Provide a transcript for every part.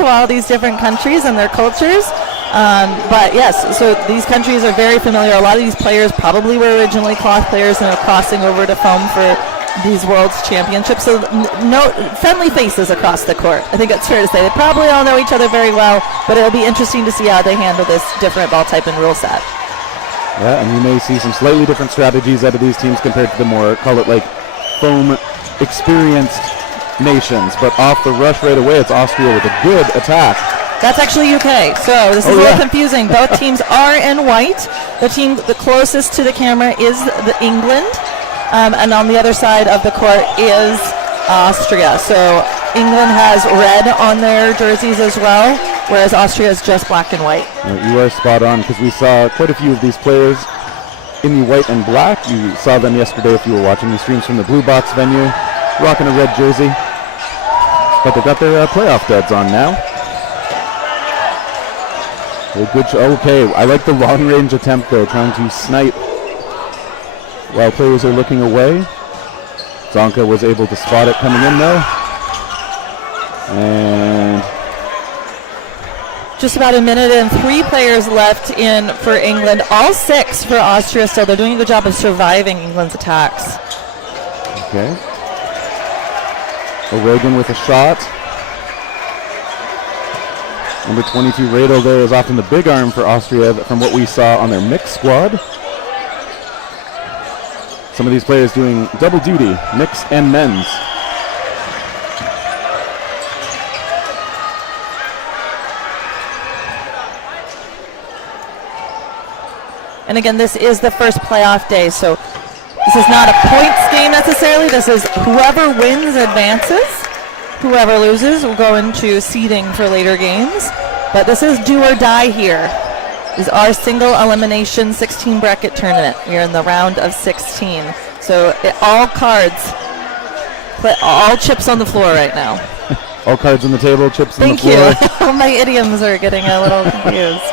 to all these different countries and their cultures. But yes, so these countries are very familiar. A lot of these players probably were originally cloth players and are crossing over to foam for these World Championships. So no friendly faces across the court. I think it's fair to say they probably all know each other very well, but it'll be interesting to see how they handle this different ball type and rule set. Yeah, and you may see some slightly different strategies out of these teams compared to the more, call it like, foam experienced nations. But off the rush right away, it's Austria with a good attack. That's actually UK, so this is a little confusing. Both teams are in white. The team the closest to the camera is England, and on the other side of the court is Austria. So England has red on their jerseys as well, whereas Austria is just black and white. You are spot on, because we saw quite a few of these players in the white and black. You saw them yesterday if you were watching the streams from the Blue Box venue, rocking a red jersey. But they've got their playoff duds on now. Okay, I like the long-range attempt, though, trying to snipe while players are looking away. Zonka was able to spot it coming in, though. And just about a minute and 3 players left in for England. All 6 for Austria still. They're doing a good job of surviving England's attacks. Okay. O'Regan with a shot. Number 22, Radel, there is often the big arm for Austria from what we saw on their mixed squad. Some of these players doing double duty, mixed and men's. And again, this is the first playoff day, so this is not a points game necessarily. This is whoever wins advances. Whoever loses will go into seeding for later games. But this is do or die here. This is our single elimination 16 bracket tournament. We're in the round of 16. So all cards, all chips on the floor right now. All cards on the table, chips on the floor. Thank you. My idioms are getting a little confused.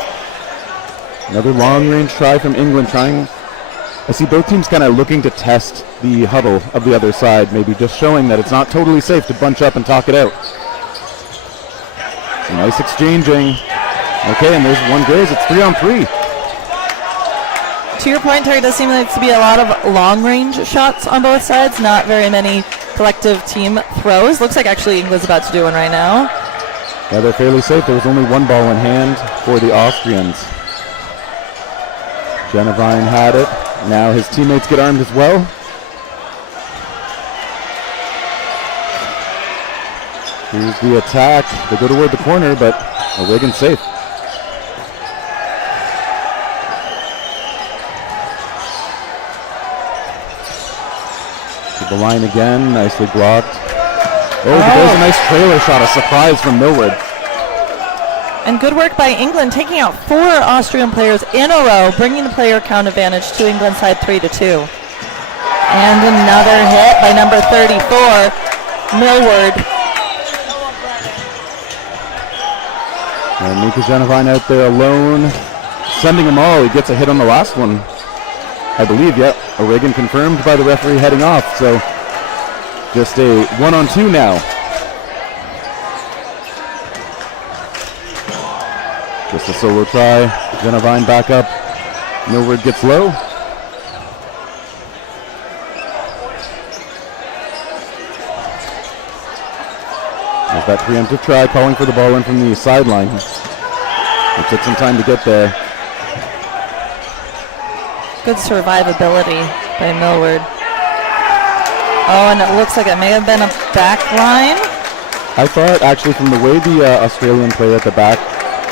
Another long-range try from England, I see both teams kind of looking to test the huddle of the other side, maybe just showing that it's not totally safe to bunch up and talk it out. Some nice exchanging. Okay, and there's one goes. It's 3-on-3. To your point, Terry, it does seem like to be a lot of long-range shots on both sides, not very many collective team throws. Looks like actually England's about to do one right now. Yeah, they're fairly safe. There was only one ball in hand for the Austrians. Genevine had it. Now his teammates get armed as well. Here's the attack. They go toward the corner, but O'Regan's safe. To the line again, nicely blocked. Oh, there's a nice trailer shot, a surprise from Millward. And good work by England, taking out 4 Austrian players in a row, bringing the player count advantage to England's side 3-2. And another hit by number 34, Millward. And Mika Genevine out there alone, sending them all. He gets a hit on the last one, I believe. Yep, O'Regan confirmed by the referee heading off. So just a 1-on-2 now. Just a solo try. Genevine back up. Millward gets low. There's that preemptive try, calling for the ball in from the sideline. It took some time to get there. Good survivability by Millward. Oh, and it looks like it may have been a back line. I thought, actually, from the way the Australian player at the back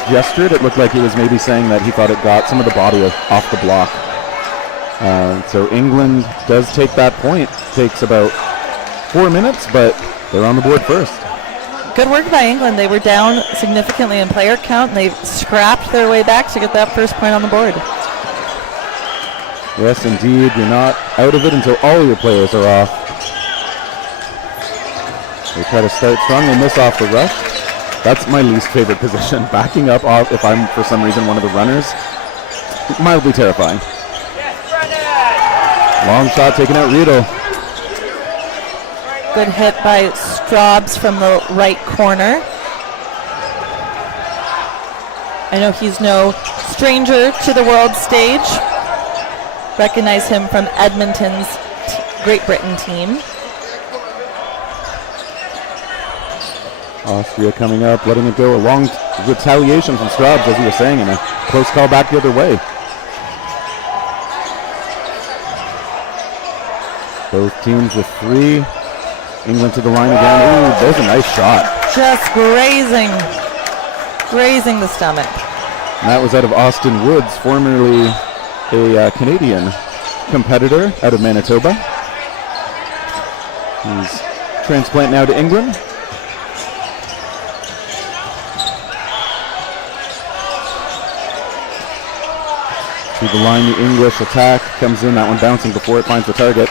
gestured, it looked like he was maybe saying that he thought it got some of the body off the block. So England does take that point. Takes about 4 minutes, but they're on the board first. Good work by England. They were down significantly in player count, and they scrapped their way back to get that first point on the board. Yes, indeed. You're not out of it until all your players are off. They try to start strong. They miss off the rush. That's my least favorite position. Backing up off if I'm, for some reason, one of the runners. Mildly terrifying. Long shot taken out Riedel. Good hit by Straubs from the right corner. I know he's no stranger to the world stage. Recognize him from Edmonton's Great Britain team. Austria coming up, letting it go. A long retaliation from Straubs, as you were saying, and a close call back the other way. Both teams with 3. England to the line again. Ooh, there's a nice shot. Just grazing the stomach. And that was out of Austin Woods, formerly a Canadian competitor out of Manitoba. He's transplant now to England. To the line, the English attack comes in. That one bouncing before it finds the target.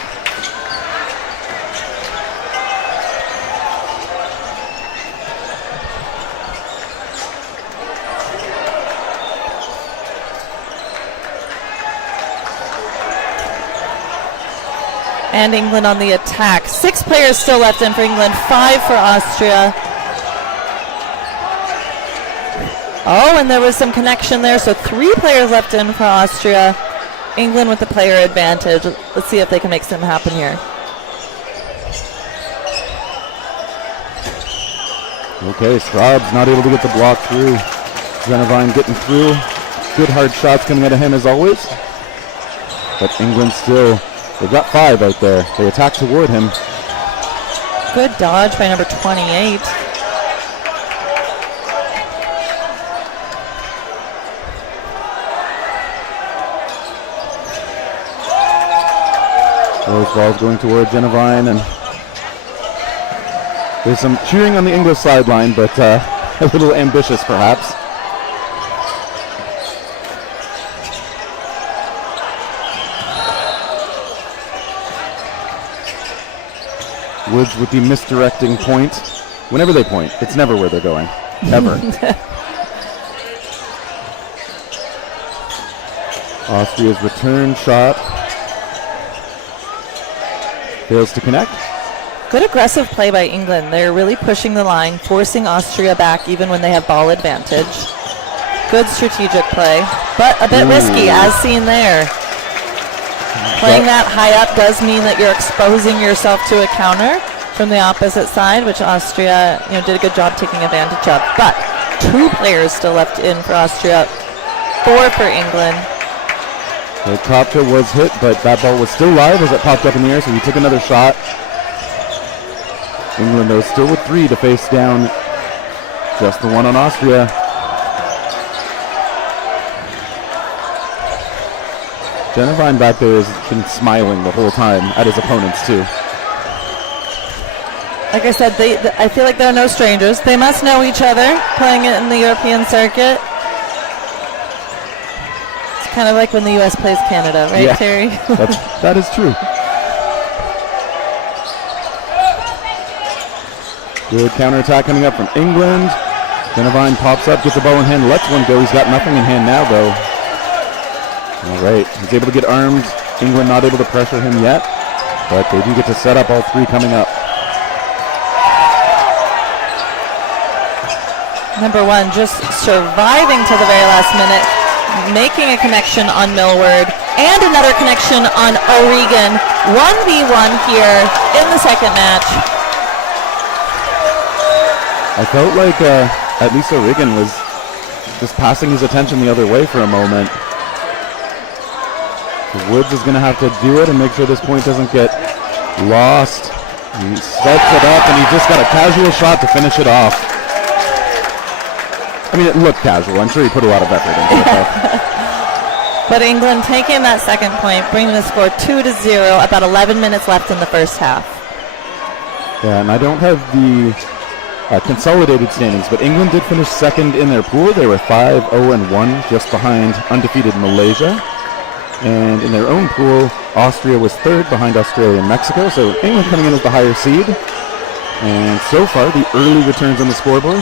And England on the attack. 6 players still left in for England, 5 for Austria. Oh, and there was some connection there, so 3 players left in for Austria. England with the player advantage. Let's see if they can make something happen here. Okay, Straubs not able to get the block through. Zenevine getting through. Good hard shots coming out of him as always. But England still, they've got 5 out there. They attack toward him. Good dodge by number 28. Those balls going toward Zenevine, and there's some cheering on the English sideline, but a little ambitious perhaps. Woods with the misdirecting point. Whenever they point, it's never where they're going. Ever. Austria's return shot fails to connect. Good aggressive play by England. They're really pushing the line, forcing Austria back even when they have ball advantage. Good strategic play, but a bit risky as seen there. Playing that high up does mean that you're exposing yourself to a counter from the opposite side, which Austria did a good job taking advantage of. But 2 players still left in for Austria, 4 for England. The copter was hit, but that ball was still live as it popped up in the air, so he took another shot. England, though, still with 3 to face down. Just the one on Austria. Zenevine back there has been smiling the whole time at his opponents, too. Like I said, I feel like they're no strangers. They must know each other, playing it in the European circuit. It's kind of like when the U.S. plays Canada, right, yeah, Terry? that is true. Good counterattack coming up from England. Zenevine pops up, gets the ball in hand, lets one go. He's got nothing in hand now, though. All right, he's able to get armed. England not able to pressure him yet, but they do get to set up all 3 coming up. Number 1 just surviving to the very last minute, making a connection on Millward and another connection on O'Regan. 1v1 here in the second match. I felt like at least O'Regan was just passing his attention the other way for a moment. Woods is going to have to do it and make sure this point doesn't get lost. He sets it up, and he just got a casual shot to finish it off. I mean, it looked casual. I'm sure he put a lot of effort into it, though. But England taking that second point, bringing the score 2-0, about 11 minutes left in the first half. Yeah, and I don't have the consolidated standings, but England did finish second in their pool. They were 5-0-1, just behind undefeated Malaysia. And in their own pool, Austria was 3rd behind Australia and Mexico. So England coming in as the higher seed. And so far, the early returns on the scoreboard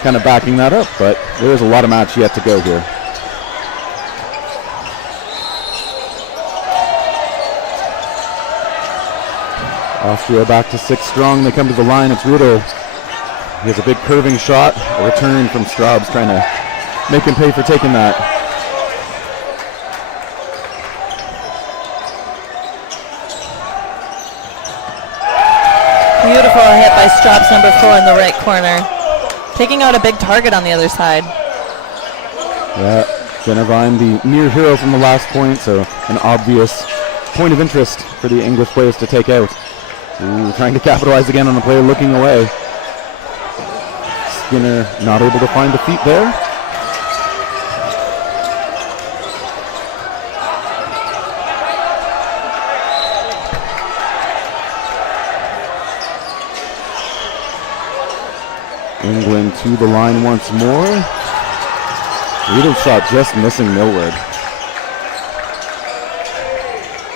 kind of backing that up. But there is a lot of match yet to go here. Austria back to 6 strong. They come to the line. It's Rudel. He has a big curving shot. A return from Straubs trying to make him pay for taking that. Beautiful hit by Straub's number 4 in the right corner. Taking out a big target on the other side. Yeah, Genevieve, the near hero from the last point, so an obvious point of interest for the English players to take out. Ooh, trying to capitalize again on the player looking away. Skinner not able to find the feet there. England to the line once more. Little shot just missing Millward.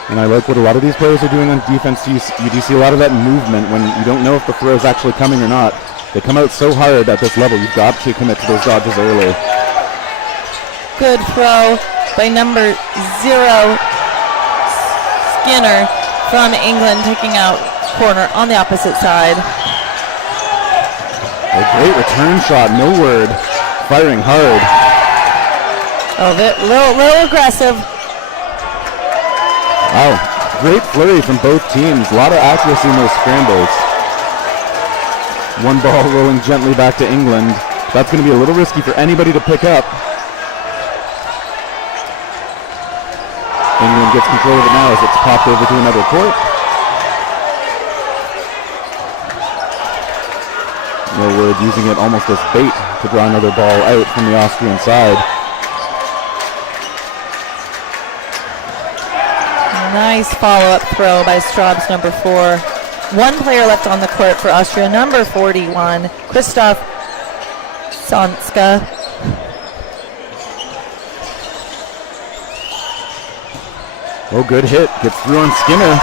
And I like what a lot of these players are doing on defense. You do see a lot of that movement when you don't know if the throw is actually coming or not. They come out so hard at this level, you've got to commit to those dodges early. Good throw by number 0, Skinner from England, taking out corner on the opposite side. A great return shot. Millward firing hard. Oh, little aggressive. Wow, great flurry from both teams. A lot of accuracy in those scrambles. One ball rolling gently back to England. That's going to be a little risky for anybody to pick up. England gets control of it now as it's popped over to another court. Millward using it almost as bait to draw another ball out from the Austrian side. Nice follow-up throw by Straub's number 4. One player left on the court for Austria, number 41, Christoph Sonska. Oh, good hit. Gets through on Skinner.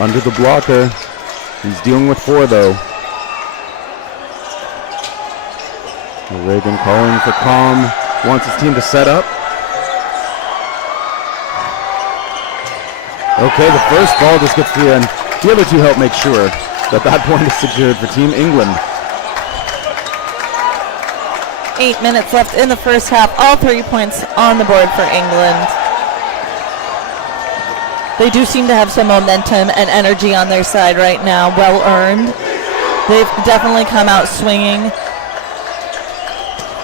Under the blocker. He's dealing with 4, though. Reagan calling for calm. Wants his team to set up. Okay, the first ball just gets through, and the other two help make sure that that point is secured for Team England. 8 minutes left in the first half. All 3 points on the board for England. They do seem to have some momentum and energy on their side right now, well earned. They've definitely come out swinging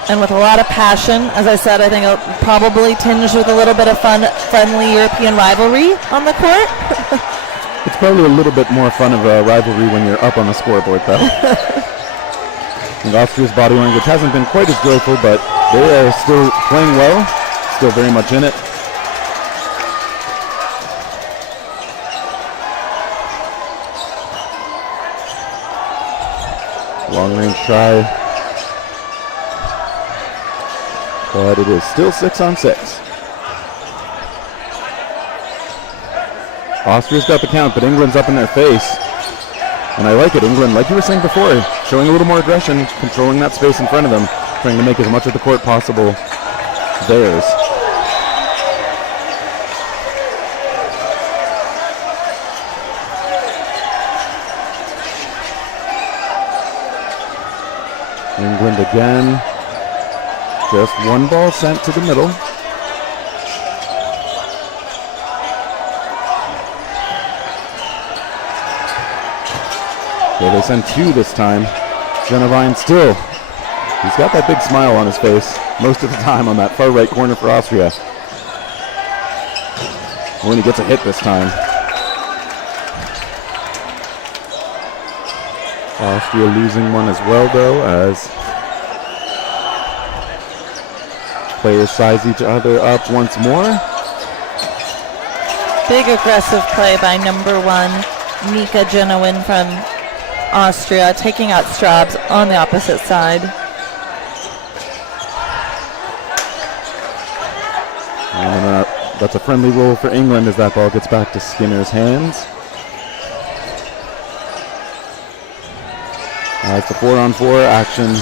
and with a lot of passion. As I said, I think it'll probably tinge with a little bit of fun, friendly European rivalry on the court. It's probably a little bit more fun of a rivalry when you're up on the scoreboard, though. And Austria's body language hasn't been quite as joyful, but they are still playing well, still very much in it. Long range try. But it is still 6-on-6. Austria's got the count, but England's up in their face. And I like it. England, like you were saying before, showing a little more aggression, controlling that space in front of them, trying to make as much of the court possible theirs. England again. Just one ball sent to the middle. Okay, they send 2 this time. Genevieve still. He's got that big smile on his face most of the time on that far right corner for Austria. When he gets a hit this time. Austria losing one as well, though, as players size each other up once more. Big aggressive play by number 1, Mika Genowen from Austria, taking out Straub's on the opposite side. And that's a friendly roll for England as that ball gets back to Skinner's hands. As the 4-on-4 action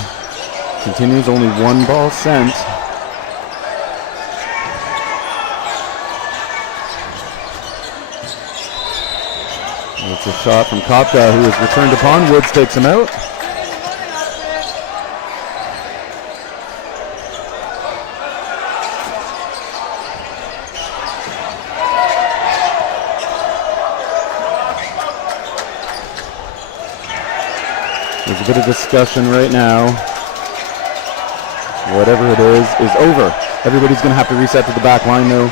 continues, only one ball sent. It's a shot from Kopka, who is returned upon. Woods takes him out. There's a bit of discussion right now. Whatever it is over. Everybody's going to have to reset to the back line, though,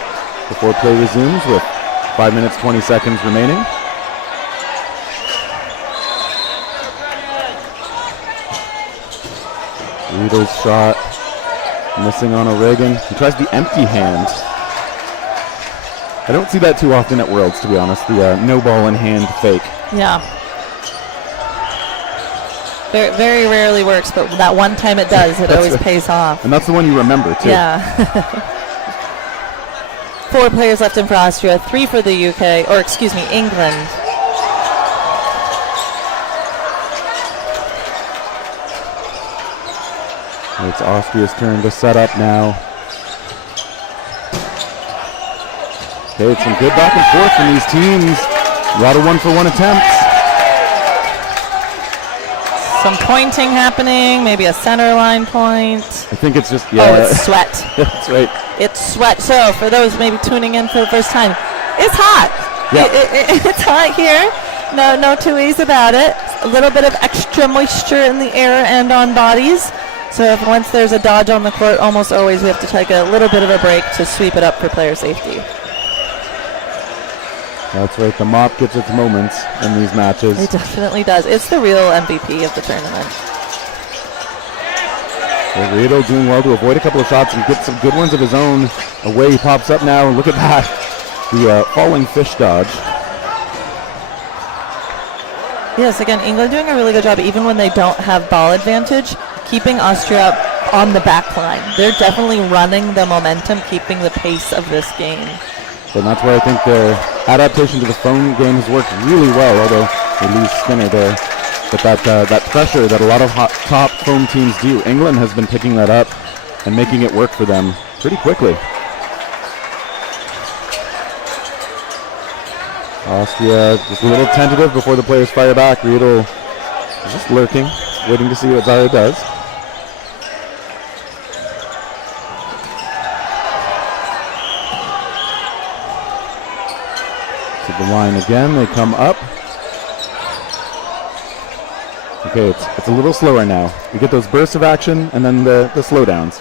before play resumes with 5 minutes, 20 seconds remaining. Riedl's shot missing on O'Regan. He tries the empty hand. I don't see that too often at Worlds, to be honest, the no ball in hand fake. Yeah. Very, very rarely works, but that one time it does, it always pays off. And that's the one you remember, too. Yeah. 4 players left in for Austria, 3 for the UK, or excuse me, England. It's Austria's turn to set up now. Okay, it's some good back and forth from these teams. A lot of 1-for-1 attempts. Some pointing happening, maybe a center line point. I think it's just, yeah. Oh, it's sweat. That's right. It's sweat. So for those maybe tuning in for the first time, it's hot. Yeah. It's hot here. No two ways about it. A little bit of extra moisture in the air and on bodies. So if once there's a dodge on the court, almost always we have to take a little bit of a break to sweep it up for player safety. That's right. The mop gets its moments in these matches. It definitely does. It's the real MVP of the tournament. So Riedl doing well to avoid a couple of shots and get some good ones of his own. Away he pops up now. Look at that. The falling fish dodge. Yes, again, England doing a really good job, even when they don't have ball advantage, keeping Austria on the back line. They're definitely running the momentum, keeping the pace of this game. And that's where I think their adaptation to the phone game has worked really well, although they lose Skinner there. But that pressure that a lot of top foam teams do, England has been picking that up and making it work for them pretty quickly. Austria just a little tentative before the players fire back. Riedl is just lurking, waiting to see what Zara does. To the line again, they come up. Okay, it's a little slower now. You get those bursts of action and then the slowdowns.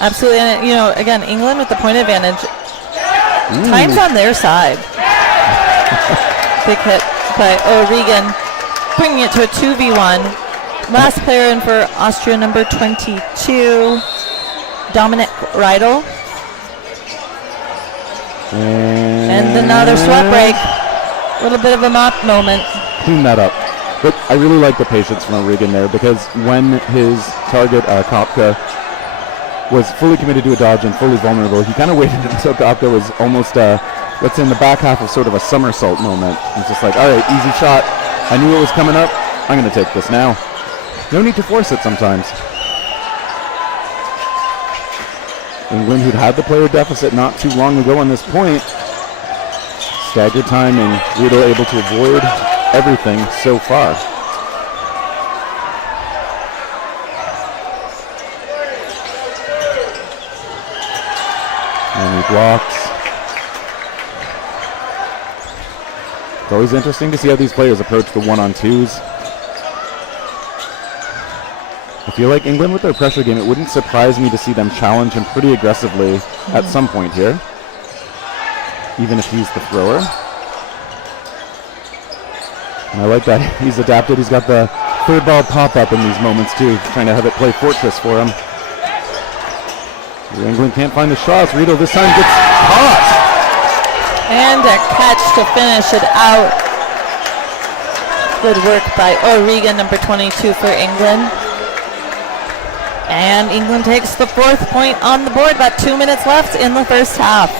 Absolutely, and again, England with the point advantage. Time's on their side. Big hit by O'Regan, bringing it to a 2v1. Last player in for Austria, number 22, Dominic Riedl. And another sweat break. A little bit of a mop moment. Clean that up. But I really like the patience from O'Regan there, because when his target, Kopka, was fully committed to a dodge and fully vulnerable, he kind of waited until Kopka was almost, let's say, in the back half of sort of a somersault moment. He's just like, all right, easy shot. I knew it was coming up. I'm going to take this now. No need to force it sometimes. England, who'd had the player deficit not too long ago on this point, staggered timing, Riedl able to avoid everything so far. And he blocks. It's always interesting to see how these players approach the one-on-twos. I feel like England with their pressure game, it wouldn't surprise me to see them challenge him pretty aggressively at some point here, even if he's the thrower. And I like that he's adapted. He's got the third ball pop-up in these moments too, trying to have it play fortress for him. England can't find the shots. Riedl this time gets caught. And a catch to finish it out. Good work by O'Regan, number 22 for England. And England takes the 4th point on the board. About 2 minutes left in the first half.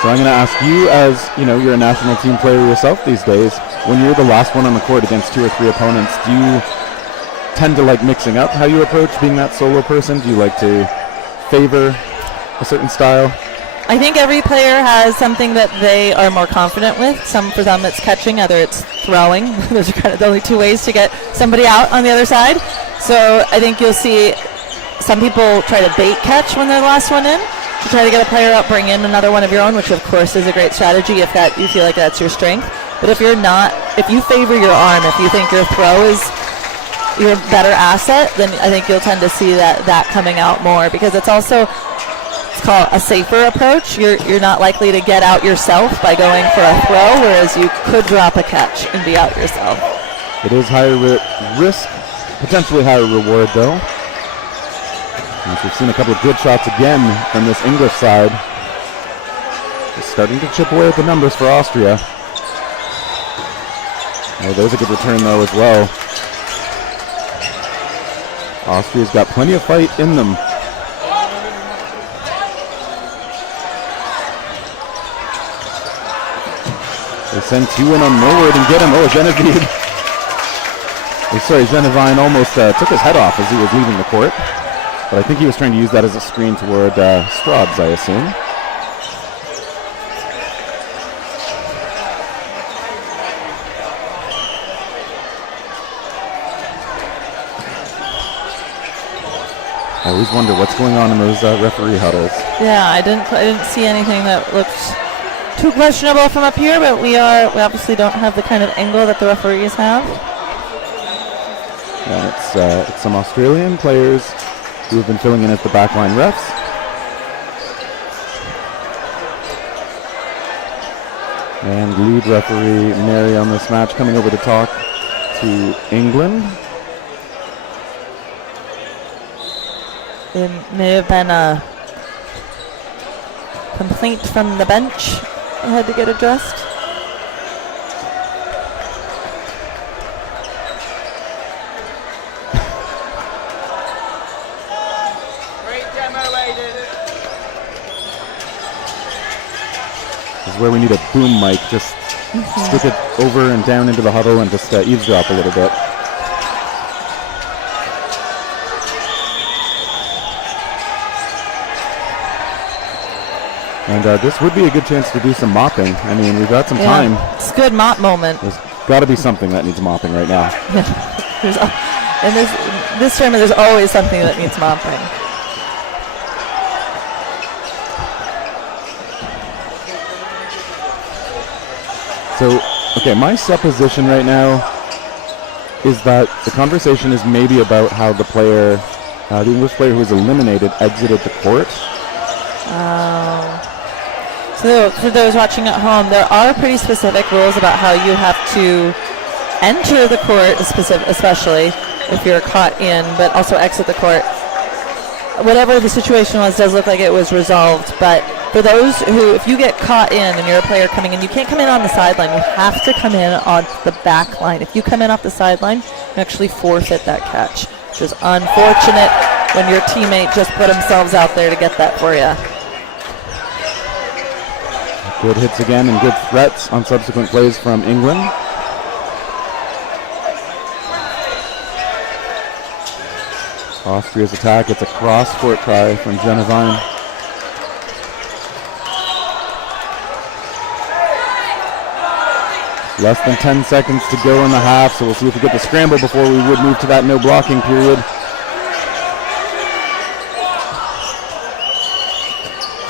So I'm going to ask you, as you're a national team player yourself these days, when you're the last one on the court against 2 or 3 opponents, do you tend to like mixing up how you approach being that solo person? Do you like to favor a certain style? I think every player has something that they are more confident with. For them it's catching, other it's throwing. Those are kind of the only 2 ways to get somebody out on the other side. So I think you'll see some people try to bait catch when they're the last one in, to try to get a player up, bring in another one of your own, which of course is a great strategy if you feel like that's your strength. But if you favor your arm, if you think your throw is your better asset, then I think you'll tend to see that coming out more, because it's also, it's called a safer approach. You're not likely to get out yourself by going for a throw, whereas you could drop a catch and be out yourself. It is higher risk, potentially higher reward though. And we've seen a couple of good shots again from this English side. It's starting to chip away at the numbers for Austria. Oh, there's a good return though as well. Austria's got plenty of fight in them. They send two in on Millward and get him. Oh, Genevieve. Genevine almost took his head off as he was leaving the court. But I think he was trying to use that as a screen toward Straubs, I assume. I always wonder what's going on in those referee huddles. Yeah, I didn't see anything that looked too questionable from up here, but we obviously don't have the kind of angle that the referees have. Yeah, it's some Australian players who have been filling in as the backline refs. And lead referee Mary on this match coming over to talk to England. There may have been a complaint from the bench that had to get addressed. Great demo, Aiden. This is where we need a boom mic. Just stick it over and down into the huddle and just eavesdrop a little bit. And this would be a good chance to do some mopping. I mean, we've got some time. It's a good mop moment. There's got to be something that needs mopping right now. In this tournament, there's always something that needs mopping. So, okay, my supposition right now is that the conversation is maybe about how the player, the English player who was eliminated, exited the court. So for those watching at home, there are pretty specific rules about how you have to enter the court, especially if you're caught in, but also exit the court. Whatever the situation was, does look like it was resolved, but for those who, if you get caught in and you're a player coming in, you can't come in on the sideline. You have to come in on the back line. If you come in off the sideline, you actually forfeit that catch, which is unfortunate when your teammate just put themselves out there to get that for you. Good hits again and good threats on subsequent plays from England. Austria's attack, it's a cross-court try from Genevine. Less than 10 seconds to go in the half, so we'll see if we get the scramble before we would move to that no blocking period.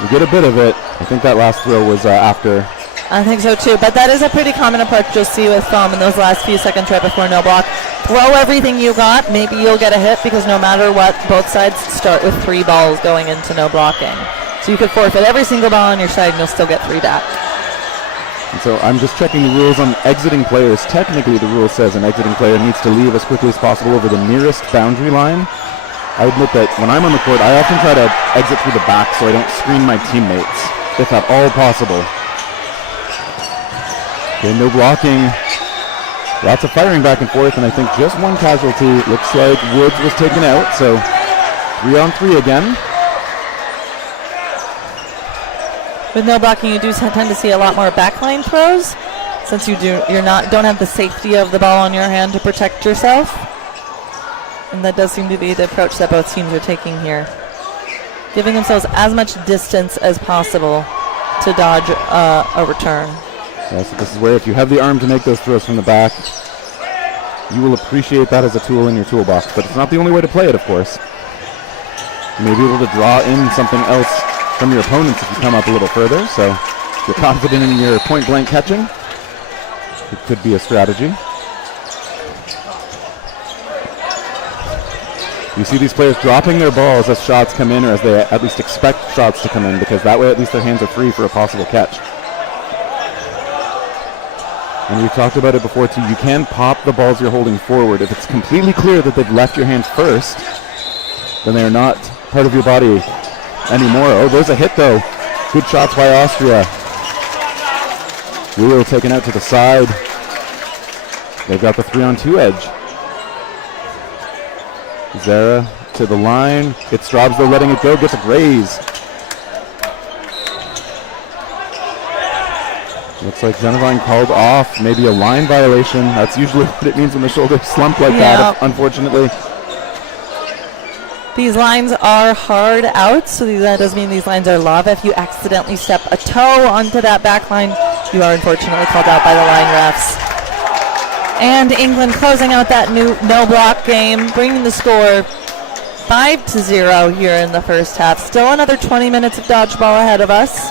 We get a bit of it. I think that last throw was after. I think so too, but that is a pretty common approach you'll see with foam in those last few seconds right before no block. Throw everything you got, maybe you'll get a hit, because no matter what, both sides start with 3 balls going into no blocking. So you could forfeit every single ball on your side and you'll still get 3 back. And so I'm just checking the rules on exiting players. Technically the rule says an exiting player needs to leave as quickly as possible over the nearest boundary line. I admit that when I'm on the court, I often try to exit through the back so I don't screen my teammates, if at all possible. Okay, no blocking. Lots of firing back and forth, and I think just one casualty. Looks like Woods was taken out, so 3-on-3 again. With no blocking, you do tend to see a lot more backline throws, since don't have the safety of the ball in your hand to protect yourself. And that does seem to be the approach that both teams are taking here. Giving themselves as much distance as possible to dodge a return. Yeah, so this is where if you have the arm to make those throws from the back, you will appreciate that as a tool in your toolbox. But it's not the only way to play it, of course. You may be able to draw in something else from your opponents if you come up a little further. So if you're confident in your point-blank catching, it could be a strategy. You see these players dropping their balls as shots come in, or as they at least expect shots to come in, because that way at least their hands are free for a possible catch. And we've talked about it before too, you can pop the balls you're holding forward. If it's completely clear that they've left your hand first, then they're not part of your body anymore. Oh, there's a hit though. Good shots by Austria. Wheel taken out to the side. They've got the 3-on-2 edge. Zara to the line. It's Straubs though, letting it go, gets a graze. Looks like Genevieve called off, maybe a line violation. That's usually what it means when the shoulders slump like that, unfortunately. These lines are hard out, so that does mean these lines are lava. If you accidentally step a toe onto that back line, you are unfortunately called out by the line refs. And England closing out that no block game, bringing the score 5-0 here in the first half. Still another 20 minutes of dodgeball ahead of us.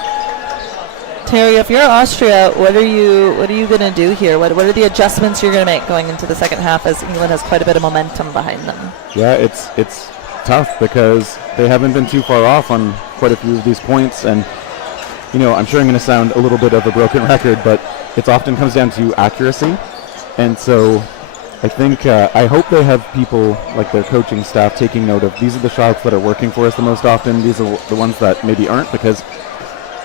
Terry, if you're Austria, what are you going to do here? What are the adjustments you're going to make going into the second half, as England has quite a bit of momentum behind them? Yeah, it's tough because they haven't been too far off on quite a few of these points, and I'm sure I'm going to sound a little bit of a broken record, but it often comes down to accuracy. And so I think I hope they have people like their coaching staff taking note of these are the shots that are working for us the most often. These are the ones that maybe aren't, because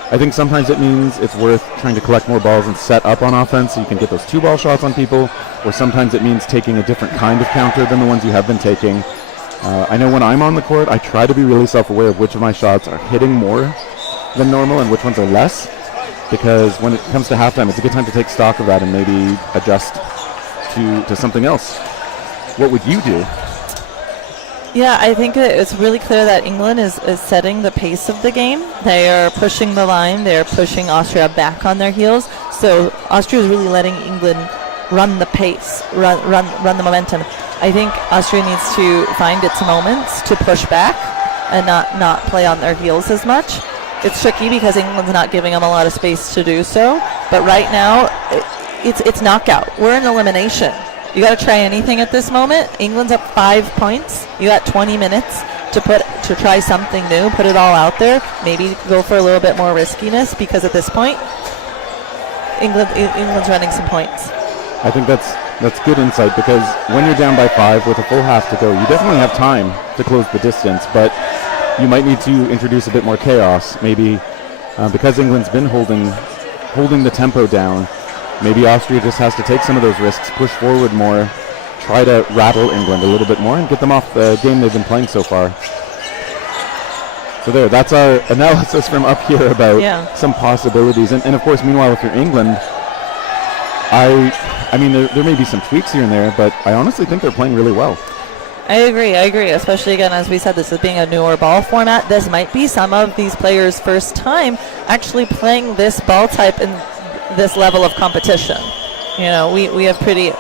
I think sometimes it means it's worth trying to collect more balls and set up on offense so you can get those 2-ball shots on people, or sometimes it means taking a different kind of counter than the ones you have been taking. I know when I'm on the court, I try to be really self-aware of which of my shots are hitting more than normal and which ones are less, because when it comes to halftime, it's a good time to take stock of that and maybe adjust to something else. What would you do? Yeah, I think it's really clear that England is setting the pace of the game. They are pushing the line. They are pushing Austria back on their heels. So Austria is really letting England run the pace, run the momentum. I think Austria needs to find its moments to push back and not play on their heels as much. It's tricky because England's not giving them a lot of space to do so. But right now, it's knockout. We're in elimination. You got to try anything at this moment. England's up 5 points. You got 20 minutes to try something new, put it all out there. Maybe go for a little bit more riskiness, because at this point, England's running some points. I think that's good insight, because when you're down by 5 with a full half to go, you definitely have time to close the distance, but you might need to introduce a bit more chaos. Maybe because England's been holding the tempo down, maybe Austria just has to take some of those risks, push forward more, try to rattle England a little bit more, and get them off the game they've been playing so far. So that's our analysis from up here about some possibilities. And of course, meanwhile, if you're England, I mean, there may be some tweaks here and there, but I honestly think they're playing really well. I agree, especially, again, as we said, this is being a newer ball format. This might be some of these players' first time actually playing this ball type in this level of competition. We have pretty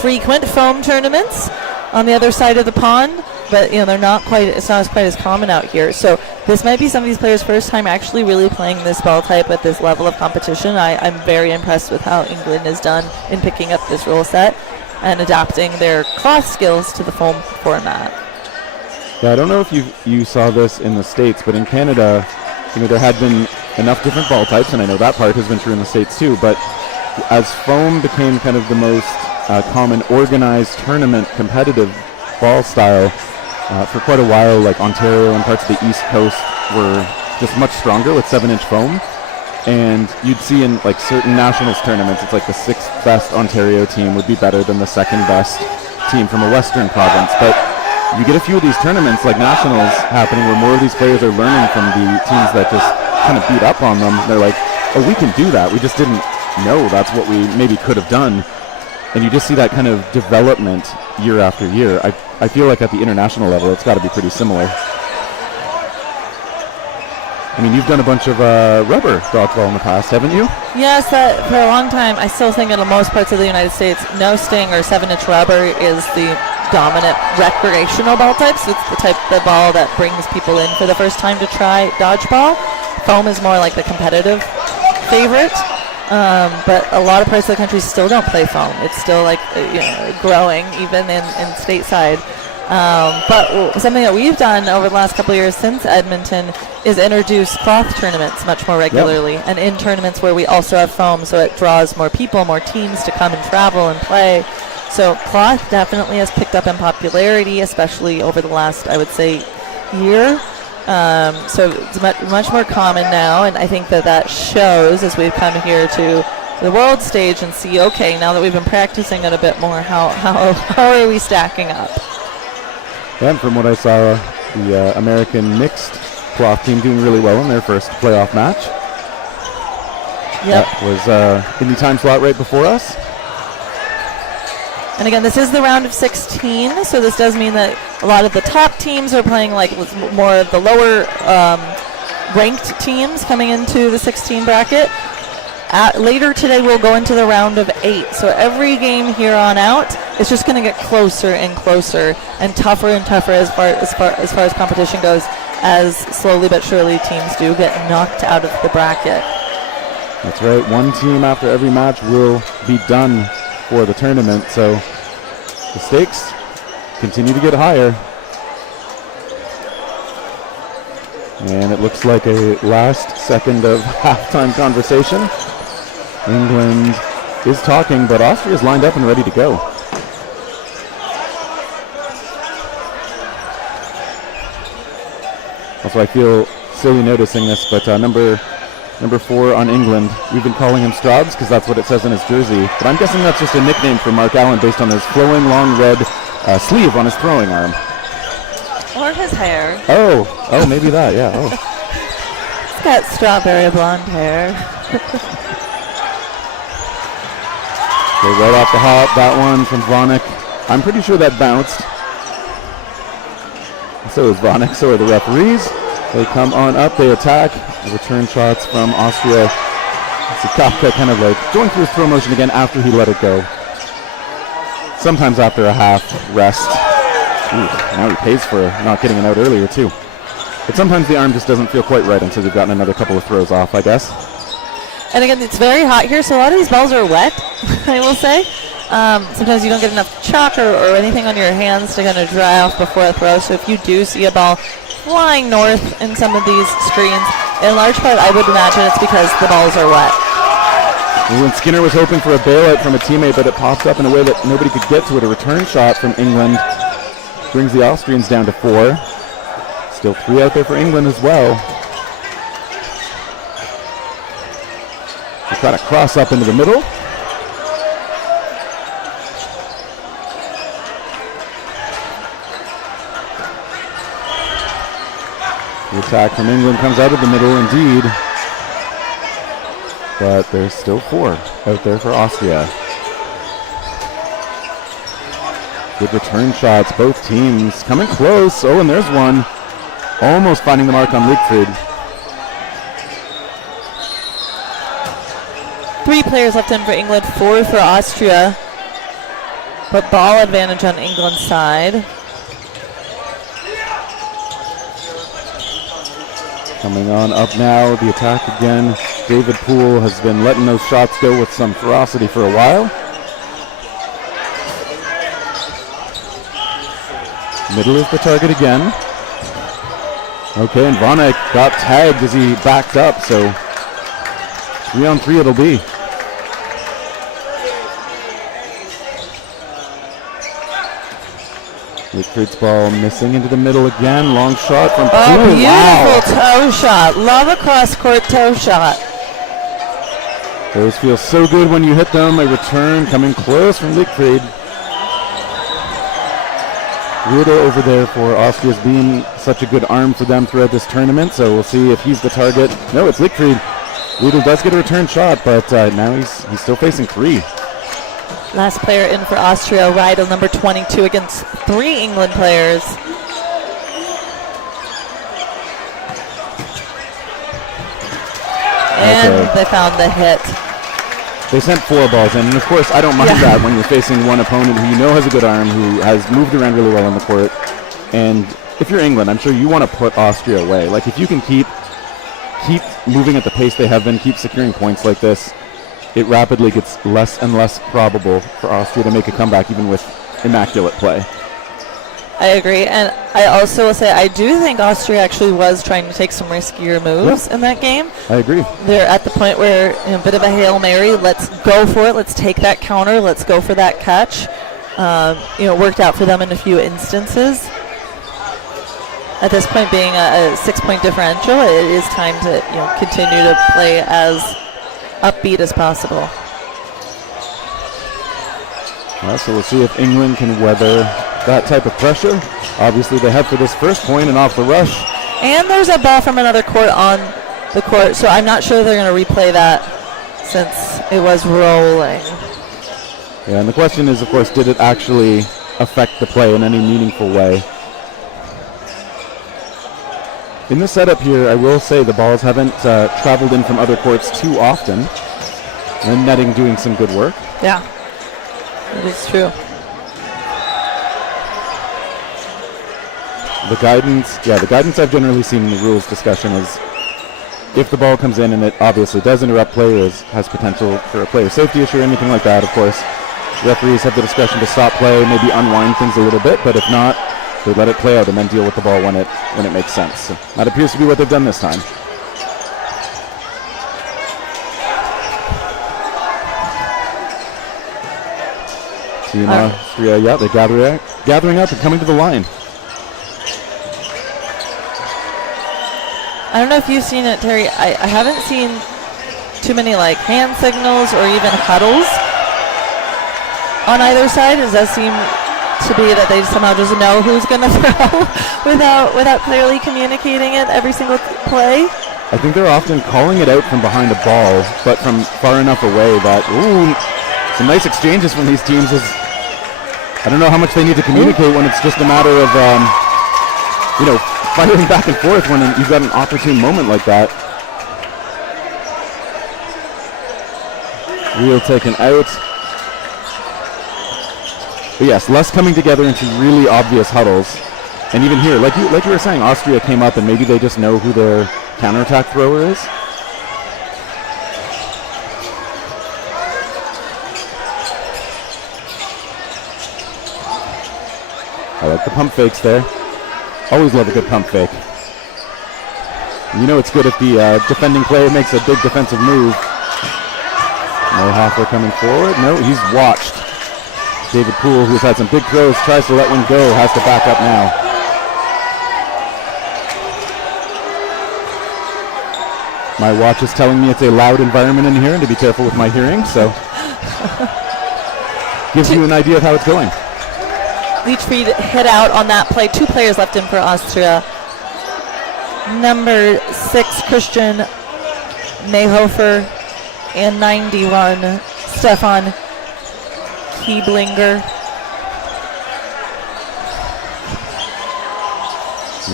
frequent foam tournaments on the other side of the pond, but they're not quite. It's not quite as common out here. So this might be some of these players' first time actually really playing this ball type at this level of competition. I'm very impressed with how England has done in picking up this rule set and adapting their cloth skills to the foam format. Yeah, I don't know if you saw this in the States, but in Canada, there had been enough different ball types, and I know that part has been true in the States too, but as foam became kind of the most common organized tournament competitive ball style, for quite a while, like Ontario and parts of the East Coast were just much stronger with 7-inch foam, and you'd see in like certain nationals tournaments, it's like the 6th best Ontario team would be better than the 2nd best team from a Western province, but you get a few of these tournaments like nationals happening where more of these players are learning from the teams that just kind of beat up on them. They're like, oh, we can do that. We just didn't know that's what we maybe could have done. And you just see that kind of development year after year. I feel like at the international level, it's got to be pretty similar. I mean, you've done a bunch of rubber dodgeball in the past, haven't you? Yes, for a long time. I still think in most parts of the United States, no sting or 7-inch rubber is the dominant recreational ball type. So it's the type of ball that brings people in for the first time to try dodgeball. Foam is more like the competitive favorite. But a lot of parts of the country still don't play foam. It's still like growing, even in stateside. But something that we've done over the last couple of years since Edmonton is introduce cloth tournaments much more regularly, and in tournaments where we also have foam, so it draws more people, more teams to come and travel and play. So cloth definitely has picked up in popularity, especially over the last, I would say, year. So it's much more common now, and I think that shows as we've come here to the world stage and see, okay, now that we've been practicing it a bit more, how are we stacking up? And from what I saw, the American mixed cloth team doing really well in their first playoff match. Yep. That was in the time slot right before us. And again, this is the round of 16, so this does mean that a lot of the top teams are playing like with more of the lower ranked teams coming into the 16 bracket. Later today, we'll go into the round of 8. So every game here on out is just going to get closer and closer and tougher as far as competition goes, as slowly but surely teams do get knocked out of the bracket. That's right. One team after every match will be done for the tournament. So the stakes continue to get higher. And it looks like a last second of halftime conversation. England is talking, but Austria is lined up and ready to go. Also, I feel silly noticing this, but number 4 on England, we've been calling him Straubs because that's what it says on his jersey. But I'm guessing that's just a nickname for Mark Allen based on his flowing long red sleeve on his throwing arm. Or his hair. Oh, maybe that, yeah. Oh. He's got strawberry blonde hair. So right off the hop, that one from Vonek. I'm pretty sure that bounced. So is Vonek, so are the referees. They come on up, they attack. The return shots from Austria. See Kafka kind of like going through his throw motion again after he let it go. Sometimes after a half rest. Ooh, now he pays for not getting it out earlier too. But sometimes the arm just doesn't feel quite right until you've gotten another couple of throws off, I guess. And again, it's very hot here, so a lot of these balls are wet, I will say. Sometimes you don't get enough chalk or anything on your hands to kind of dry off before a throw. So if you do see a ball flying north in some of these screens, in large part, I would imagine it's because the balls are wet. When Skinner was hoping for a bailout from a teammate, but it popped up in a way that nobody could get to it. A return shot from England brings the Austrians down to 4. Still 3 out there for England as well. They try to cross up into the middle. The attack from England comes out of the middle indeed. But there's still 4 out there for Austria. Good return shots, both teams coming close. Oh, and there's one. Almost finding the mark on Liegfried. 3 players left in for England, 4 for Austria. But ball advantage on England's side. Coming on up now, the attack again. David Poole has been letting those shots go with some ferocity for a while. Middle is the target again. Okay, and Vonek got tagged as he backed up, so 3-on-3 it'll be. Liegfried's ball missing into the middle again. Long shot from Poole. Oh, beautiful toe shot. Love a cross-court toe shot. Those feel so good when you hit them. A return coming close from Liegfried. Rudel over there for Austria's being such a good arm for them throughout this tournament, so we'll see if he's the target. No, it's Liegfried. Rudel does get a return shot, but now he's still facing 3. Last player in for Austria, Rydell, number 22, against 3 England players. And they found the hit. They sent 4 balls in, and of course I don't mind that when you're facing one opponent who you know has a good arm, who has moved around really well on the court. And if you're England, I'm sure you want to put Austria away. Like if you can keep moving at the pace they have been, keep securing points like this, it rapidly gets less and less probable for Austria to make a comeback even with immaculate play. I agree, and I also will say I do think Austria actually was trying to take some riskier moves in that game. I agree. They're at the point where, a bit of a Hail Mary, let's go for it, let's take that counter, let's go for that catch. Worked out for them in a few instances. At this point being a 6-point differential, it is time to continue to play as upbeat as possible. So we'll see if England can weather that type of pressure. Obviously they head for this first point and off the rush. And there's a ball from another court on the court, so I'm not sure they're going to replay that since it was rolling. Yeah, and the question is, of course, did it actually affect the play in any meaningful way? In the setup here, I will say the balls haven't traveled in from other courts too often. And netting doing some good work. Yeah, it is true. The guidance I've generally seen in the rules discussion is if the ball comes in and it obviously does interrupt play or has potential for a player safety issue or anything like that, of course, referees have the discretion to stop play, maybe unwind things a little bit, but if not, they let it play out and then deal with the ball when it makes sense. So that appears to be what they've done this time. Team Austria, they're gathering up and coming to the line. I don't know if you've seen it, Terry. I haven't seen too many hand signals or even huddles on either side. Does that seem to be that they somehow just know who's going to throw without clearly communicating it every single play? I think they're often calling it out from behind a ball, but from far enough away that, some nice exchanges from these teams. I don't know how much they need to communicate when it's just a matter of, firing back and forth when you've got an opportune moment like that. Wheel taken out. But yes, less coming together into really obvious huddles. And even here, like you were saying, Austria came up and maybe they just know who their counterattack thrower is. I like the pump fakes there. Always love a good pump fake. It's good if the defending player makes a big defensive move. No Hoffer coming forward. No, he's watched. David Poole, who's had some big throws, tries to let one go, has to back up now. My watch is telling me it's a loud environment in here and to be careful with my hearing, so gives you an idea of how it's going. Leachfried hit out on that play. 2 players left in for Austria. Number 6, Christian Mayhofer, and 91, Stefan Kieblinger.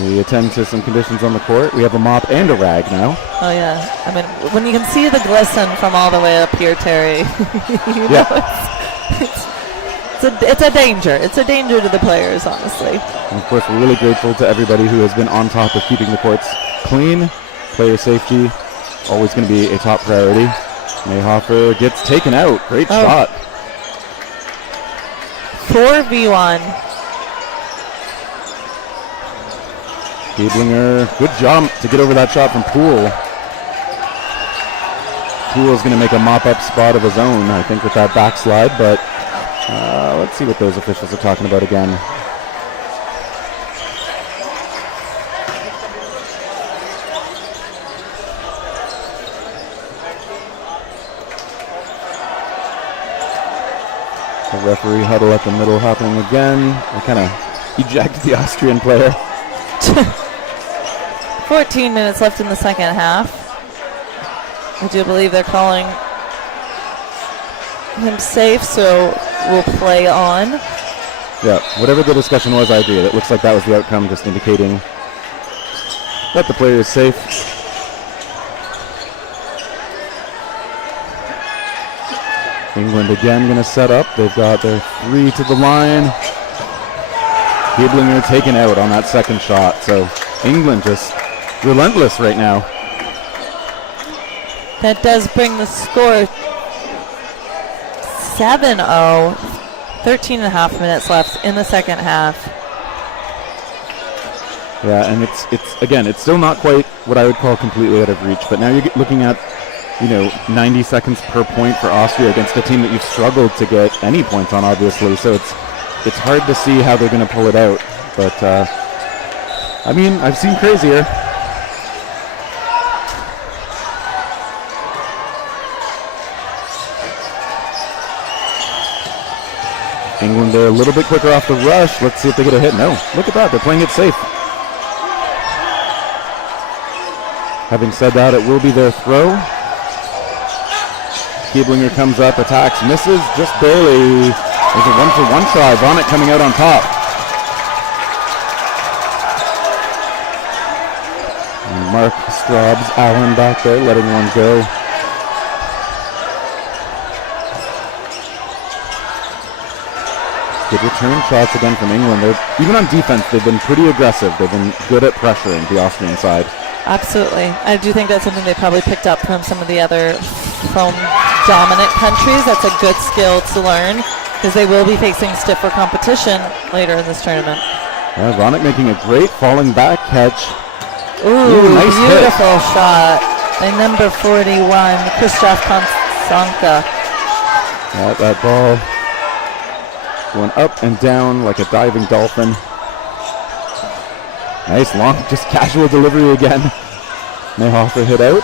We attend to some conditions on the court. We have a mop and a rag now. Oh, yeah. I mean, when you can see the glisten from all the way up here, Terry, it's a danger. It's a danger to the players, honestly. And of course, we're really grateful to everybody who has been on top of keeping the courts clean. Player safety, always going to be a top priority. Mayhofer gets taken out. Great shot. 4v1. Kieblinger, good jump to get over that shot from Poole. Poole's going to make a mop-up spot of his own, I think, with that backslide, but let's see what those officials are talking about again. The referee huddle at the middle happening again. I kind of ejected the Austrian player. 14 minutes left in the second half. I do believe they're calling him safe, so we'll play on. Yeah, whatever the discussion was, I agree. It looks like that was the outcome, just indicating that the player is safe. England again going to set up. They've got their 3 to the line. Kieblinger taken out on that second shot. So England just relentless right now. That does bring the score 7-0. 13 and a half minutes left in the second half. Yeah, and it's still not quite what I would call completely out of reach, but now you're looking at 90 seconds per point for Austria against a team that you've struggled to get any points on, obviously. So it's hard to see how they're going to pull it out. But I mean, I've seen crazier. England, they're a little bit quicker off the rush. Let's see if they get a hit. No, look at that. They're playing it safe. Having said that, it will be their throw. Kieblinger comes up, attacks, misses, just barely. There's a 1-for-1 try. Vonnet coming out on top. And Mark Straub's Allen back there, letting one go. Good return shots again from England. Even on defense, they've been pretty aggressive. They've been good at pressuring the Austrian side. Absolutely. I do think that's something they probably picked up from some of the other foam-dominant countries. That's a good skill to learn because they will be facing stiffer competition later in this tournament. Yeah, Vonnet making a great falling back catch. Ooh, nice beautiful shot by number 41, Krzysztof Konstanka. Yeah, that ball going up and down like a diving dolphin. Nice long, just casual delivery again. Mayhofer hit out.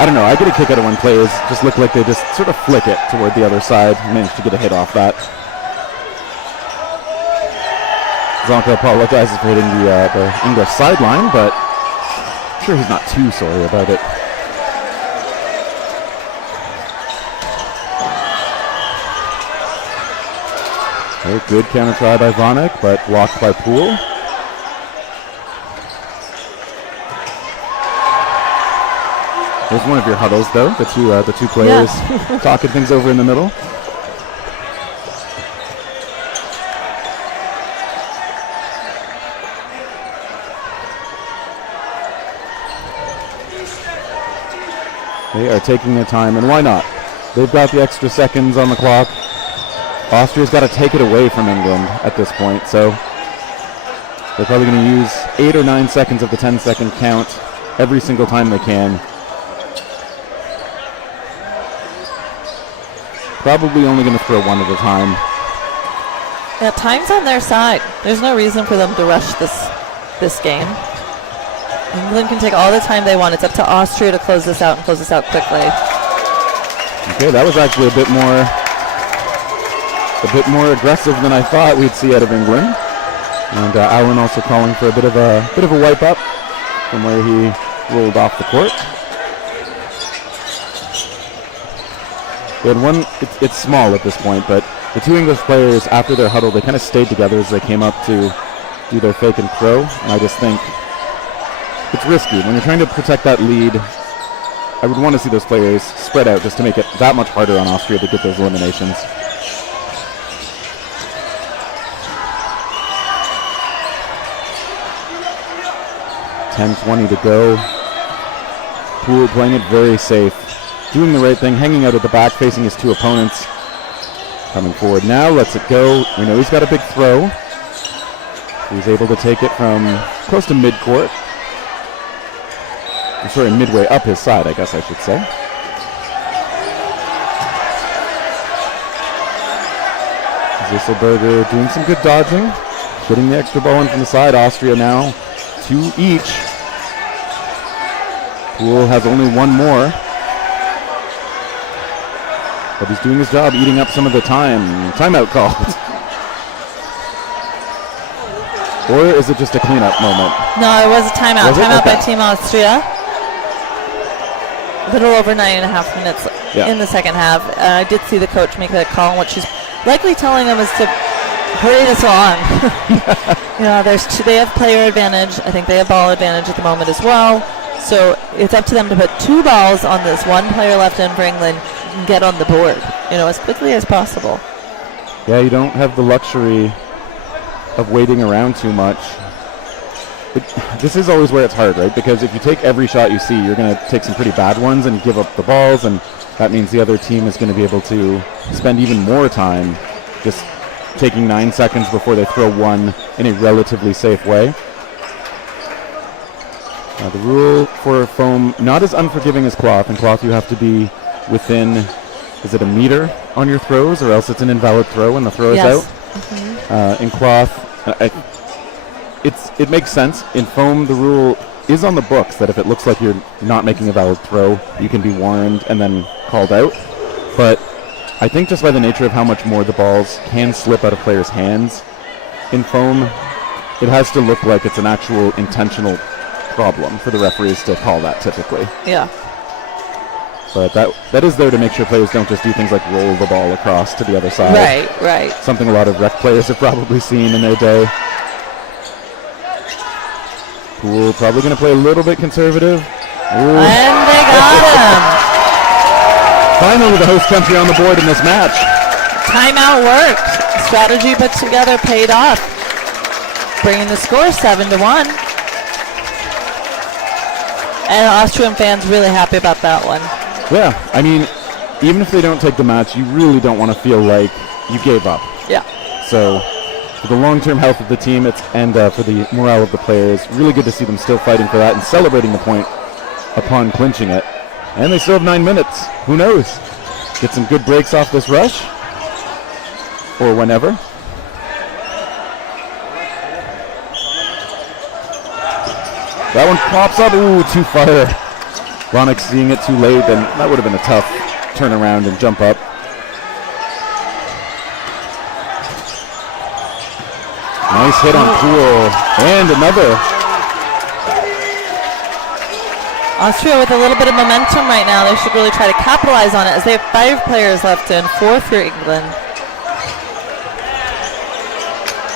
I don't know, I get a kick out of when players just look like they just sort of flick it toward the other side. Managed to get a hit off that. Zonka apologizes for hitting the English sideline, but I'm sure he's not too sorry about it. Okay, good counter try by Vonnek, but blocked by Poole. There's one of your huddles, though. The two players talking things over in the middle. They are taking their time, and why not? They've got the extra seconds on the clock. Austria's got to take it away from England at this point, so they're probably going to use 8 or 9 seconds of the 10-second count every single time they can. Probably only going to throw one at a time. Yeah, time's on their side. There's no reason for them to rush this game. England can take all the time they want. It's up to Austria to close this out and close this out quickly. Okay, that was actually a bit more aggressive than I thought we'd see out of England. And Allen also calling for a bit of a wipe up from where he rolled off the court. We had one. It's small at this point, but the two English players after their huddle, they kind of stayed together as they came up to do their fake and throw. And I just think it's risky when you're trying to protect that lead. I would want to see those players spread out just to make it that much harder on Austria to get those eliminations. .20 to go. Poole playing it very safe. Doing the right thing, hanging out at the back, facing his two opponents. Coming forward now, lets it go. We know he's got a big throw. He's able to take it from close to midcourt. I'm sorry, midway up his side, I guess I should say. Zisselberger doing some good dodging. Getting the extra ball in from the side. Austria now 2 each. Poole has only one more. But he's doing his job, eating up some of the time. Timeout called. Or is it just a cleanup moment? No, it was a timeout. Timeout by Team Austria. A little over 9.5 minutes in the second half. I did see the coach make that call, and what she's likely telling them is to hurry this along. They have player advantage. I think they have ball advantage at the moment as well. So it's up to them to put 2 balls on this one player left in for England and get on the board, as quickly as possible. Yeah, you don't have the luxury of waiting around too much. But this is always where it's hard, right? Because if you take every shot you see, you're going to take some pretty bad ones and give up the balls, and that means the other team is going to be able to spend even more time just taking 9 seconds before they throw one in a relatively safe way. The rule for foam, not as unforgiving as cloth. In cloth, you have to be within, is it a meter on your throws, or else it's an invalid throw and the throw is out. In cloth, it makes sense. In foam, the rule is on the books that if it looks like you're not making a valid throw, you can be warned and then called out. But I think just by the nature of how much more the balls can slip out of players' hands in foam, it has to look like it's an actual intentional problem for the referees to call that typically. Yeah. But that is there to make sure players don't just do things like roll the ball across to the other side. Right. Something a lot of rec players have probably seen in their day. Poole probably going to play a little bit conservative. Ooh. And they got him. Finally the host country on the board in this match. Timeout worked. Strategy put together paid off. Bringing the score 7-1. And Austrian fans really happy about that one. Yeah, I mean, even if they don't take the match, you really don't want to feel like you gave up. Yeah. So, for the long-term health of the team and for the morale of the players, really good to see them still fighting for that and celebrating the point upon clinching it. And they still have 9 minutes. Who knows? Get some good breaks off this rush. Or whenever. That one pops up. Ooh, too far. Ronick seeing it too late, and that would have been a tough turnaround and jump up. Nice hit on Poole. And another. Austria with a little bit of momentum right now. They should really try to capitalize on it as they have 5 players left in, 4 for England.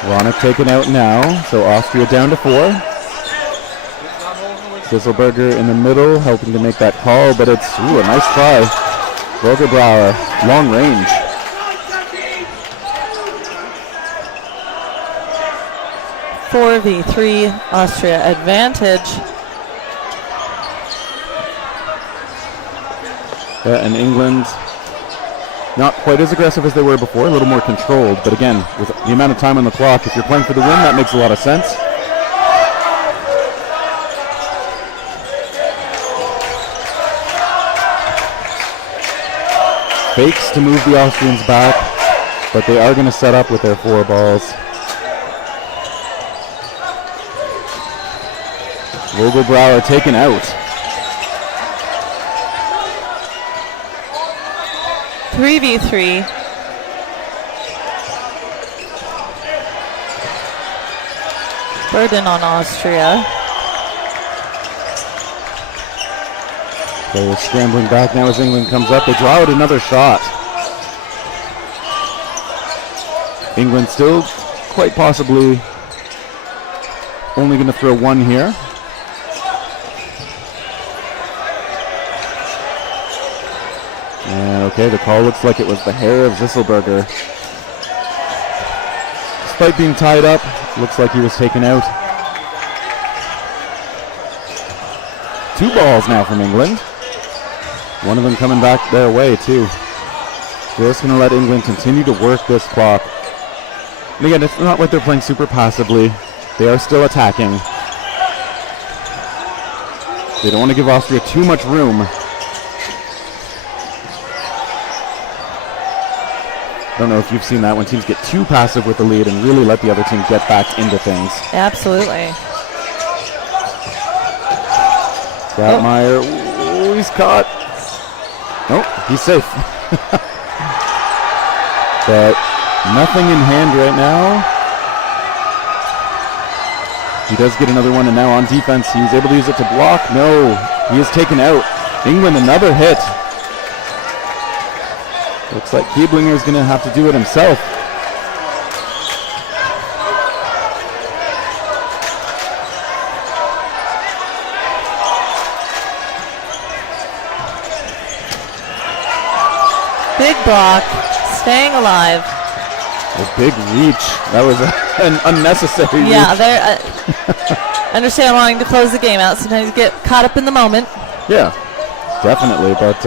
Ronick taken out now, so Austria down to 4. Sisselberger in the middle, helping to make that call, but it's a nice try. Vogelbauer, long range. Four v 3, Austria advantage. And England, not quite as aggressive as they were before, a little more controlled, but again, with the amount of time on the clock, if you're playing for the win, that makes a lot of sense. Fakes to move the Austrians back, but they are going to set up with their 4 balls. Vogelbauer taken out. 3 v 3. Burden on Austria. They're scrambling back now as England comes up. They draw out another shot. England still quite possibly only going to throw 1 here. And okay, the call looks like it was the hair of Zisselberger. Despite being tied up, looks like he was taken out. 2 balls now from England. One of them coming back their way, too. Just going to let England continue to work this clock. And again, it's not like they're playing super passively. They are still attacking. They don't want to give Austria too much room. I don't know if you've seen that when teams get too passive with the lead and really let the other team get back into things. Absolutely. Stoutmeyer, ooh, he's caught. Nope, he's safe. But nothing in hand right now. He does get another one, and now on defense, he's able to use it to block. No, he is taken out. England, another hit. Looks like Keeblinger is going to have to do it himself. Big block, staying alive. A big reach. That was an unnecessary reach. Yeah, I understand wanting to close the game out. Sometimes you get caught up in the moment. Yeah, definitely. But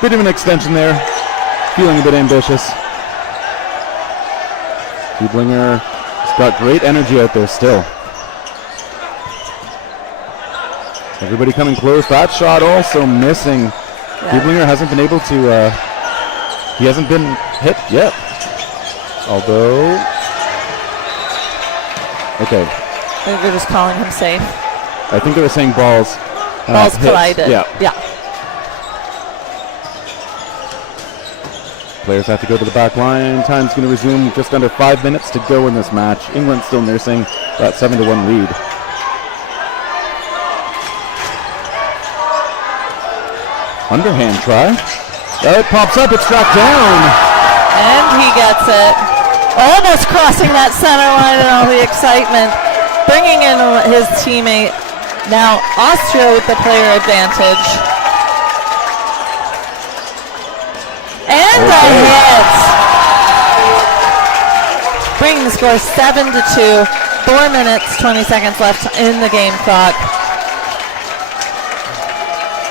bit of an extension there. Feeling a bit ambitious. Keeblinger has got great energy out there still. Everybody coming close. That shot also missing. Kublinger hasn't been able to, he hasn't been hit yet. Although, okay. I think they're just calling him safe. I think they were saying balls. Balls hit. collided. Yeah. Players have to go to the back line. Time's going to resume. Just under 5 minutes to go in this match. England still nursing that 7-1 lead. Underhand try. It pops up. It's struck down. And he gets it. Almost crossing that center line in all the excitement. Bringing in his teammate. Now Austria with the player advantage. And a hit. Bringing the score 7-2. 4 minutes, 20 seconds left in the game clock.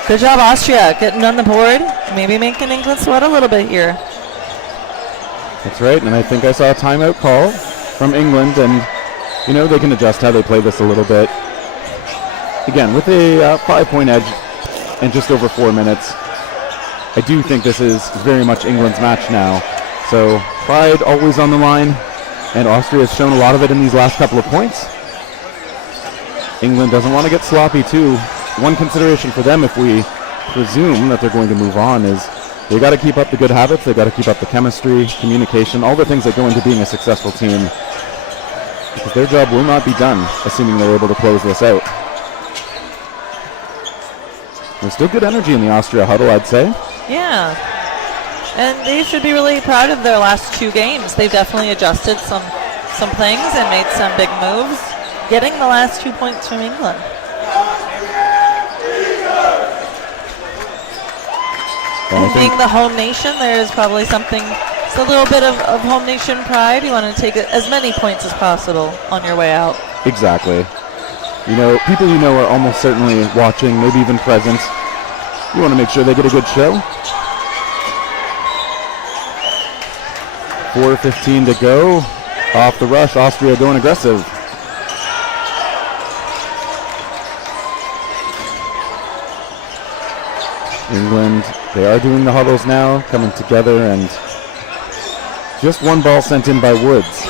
Good job, Austria, getting on the board. Maybe making England sweat a little bit here. That's right, and I think I saw a timeout call from England, and you know, they can adjust how they play this a little bit. Again, with a 5-point edge and just over 4 minutes, I do think this is very much England's match now. So pride always on the line, and Austria has shown a lot of it in these last couple of points. England doesn't want to get sloppy too. One consideration for them, if we presume that they're going to move on, is they got to keep up the good habits, they got to keep up the chemistry, communication, all the things that go into being a successful team. Because their job will not be done, assuming they're able to close this out. There's still good energy in the Austria huddle, I'd say. Yeah. And they should be really proud of their last 2 games. They've definitely adjusted some things and made some big moves, getting the last 2 points from England. Being the home nation, there's probably something, it's a little bit of home nation pride. You want to take as many points as possible on your way out. Exactly. You know, people you know are almost certainly watching, maybe even present. You want to make sure they get a good show. 4:15 to go. Off the rush, Austria going aggressive. England, they are doing the huddles now, coming together, and just one ball sent in by Woods.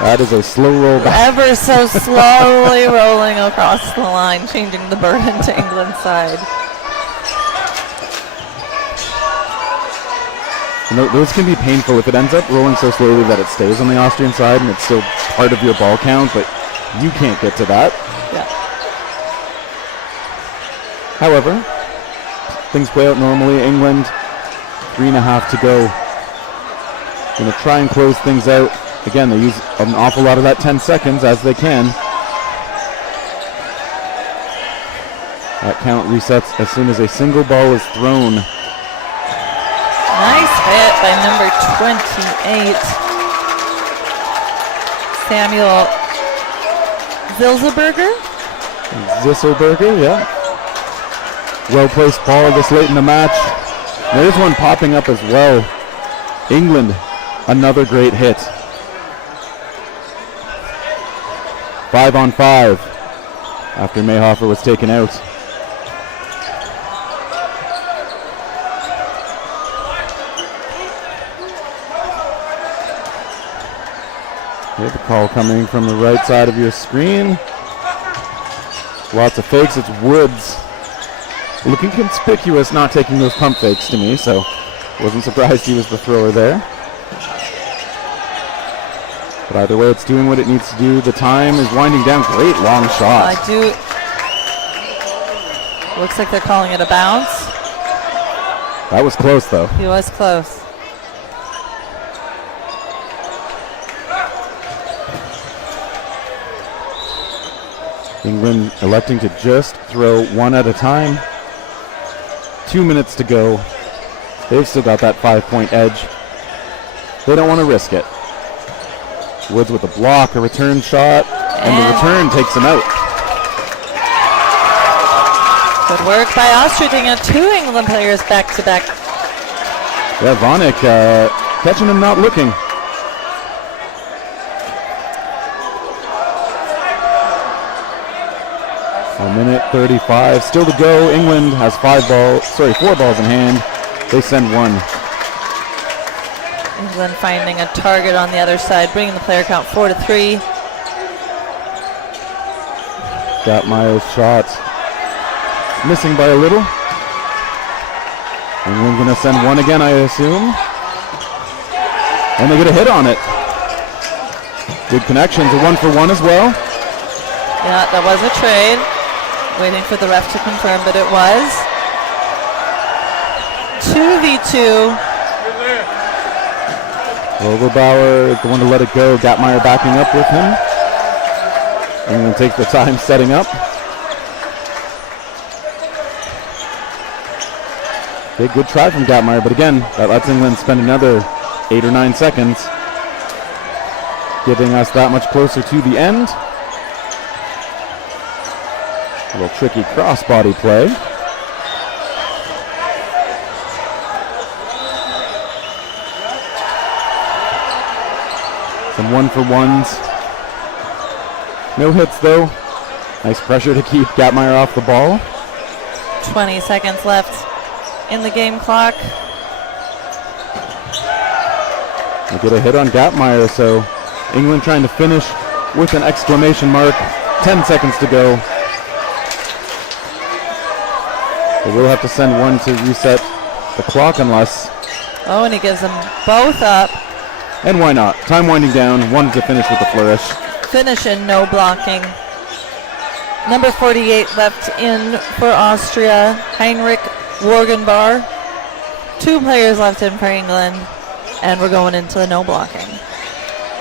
That is a slow roll back. Ever so slowly rolling across the line, changing the burden to England's side. You know, those can be painful if it ends up rolling so slowly that it stays on the Austrian side and it's still part of your ball count, but you can't get to that. Yeah. However, things play out normally. England, 3.5 to go. Going to try and close things out. Again, they use an awful lot of that 10 seconds as they can. That count resets as soon as a single ball is thrown. Nice hit by number 28. Samuel Zilzelberger, yeah. Well-placed ball this late in the match. There's one popping up as well. England, another great hit. 5-on-5 after Mayhofer was taken out. Okay, the call coming from the right side of your screen. Lots of fakes. It's Woods. Looking conspicuous, not taking those pump fakes to me, so wasn't surprised he was the thrower there. But either way, it's doing what it needs to do. The time is winding down. Great long shot. Looks like they're calling it a bounce. That was close, though. He was close. England electing to just throw one at a time. 2 minutes to go. They've still got that 5-point edge. They don't want to risk it. Woods with a block, a return shot, and the return takes him out. Good work by Austria, taking out 2 England players back to back. Yeah, Vonik catching him not looking. A minute 35 still to go. England has 4 balls in hand. They send one. England finding a target on the other side, bringing the player count 4-3. Gatmeyer's shot missing by a little. England gonna send one again, I assume. And they get a hit on it. Good connections, a 1-for-1 as well. Yeah, that was a trade. Waiting for the ref to confirm, but it was. 2v2. Vogelbauer is the one to let it go. Gatmeyer backing up with him. England takes the time setting up. Okay, good try from Gatmeyer, but again, that lets England spend another 8 or 9 seconds, getting us that much closer to the end. A little tricky cross-body play. Some 1-for-1s. No hits though. Nice pressure to keep Gatmeyer off the ball. 20 seconds left in the game clock. They get a hit on Gatmeyer, so England trying to finish with an exclamation mark. 10 seconds to go. They will have to send one to reset the clock unless... Oh, and he gives them both up. And why not? Time winding down, wanted to finish with a flourish. Finish and no blocking. Number 48 left in for Austria, Heinrich Worgenbar. 2 players left in for England, and we're going into the no blocking.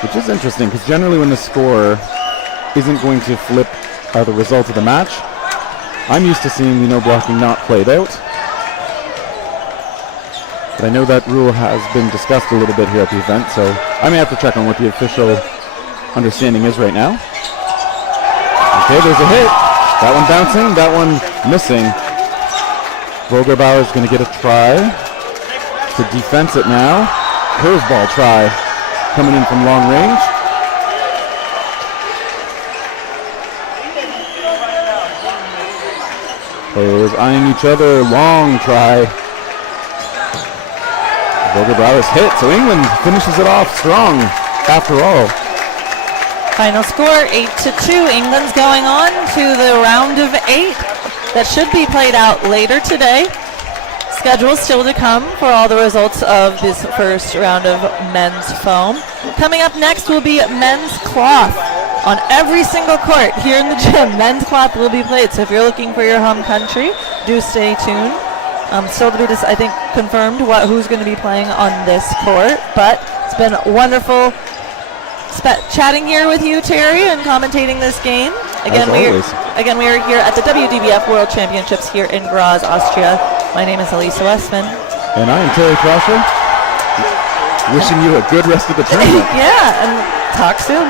Which is interesting, because generally when the score isn't going to flip the result of the match, I'm used to seeing the no blocking not played out. But I know that rule has been discussed a little bit here at the event, so I may have to check on what the official understanding is right now. Okay, there's a hit. That one bouncing, that one missing. Vogelbauer is going to get a try to defense it now. Curveball try coming in from long range. Players eyeing each other, long try. Vogelbauer's hit, so England finishes it off strong after all. Final score 8-2. England's going on to the round of 8 that should be played out later today. Schedule still to come for all the results of this first round of men's foam. Coming up next will be men's cloth on every single court here in the gym. Men's cloth will be played, so if you're looking for your home country, do stay tuned. Still to be I think confirmed who's going to be playing on this court, but it's been wonderful chatting here with you, Terry, and commentating this game. Again, we are here at the WDBF World Championships here in Graz, Austria. My name is Elisa Westman. And I am Terry Crosser. Wishing you a good rest of the tournament. Yeah, and talk soon.